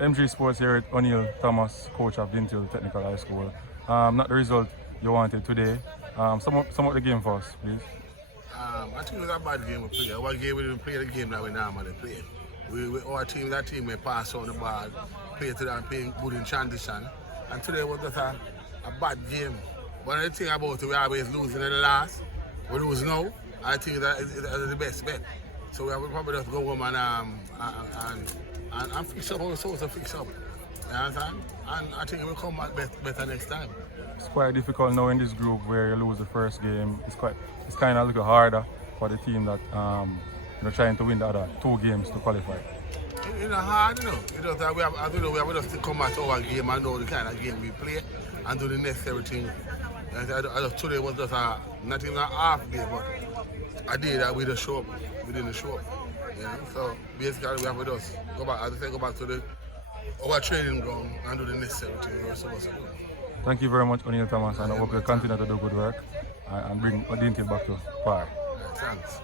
M3 Sports here at Oniel Thomas, coach of Dinthill Technical High School. Not the result you wanted today. Sum up the game for us, please. I think it was a bad game we played. Our game we didn't play the game that we normally play. Our team, that team, we pass on the ball, play to them, playing good in transition. And today was just a bad game. One of the things about it, we always losing in the last. We lose now. I think that is the best bet. So we will probably just go home and fix up what we're supposed to fix up. You understand? And I think we'll come back better next time. It's quite difficult now in this group where you lose the first game. It's kind of a little harder for the team that trying to win the other 2 games to qualify. It's not hard, you know. We have to come at our game and know the kind of game we play and do the necessary thing. Today was just not even a half day, but a day that we just show up. We didn't show up. You know? So basically we have to just go back to our training ground and do the necessary thing we're supposed to do. Thank you very much, Oniel Thomas, and I hope you continue to do good work and bring Dinthill back to par. Thanks.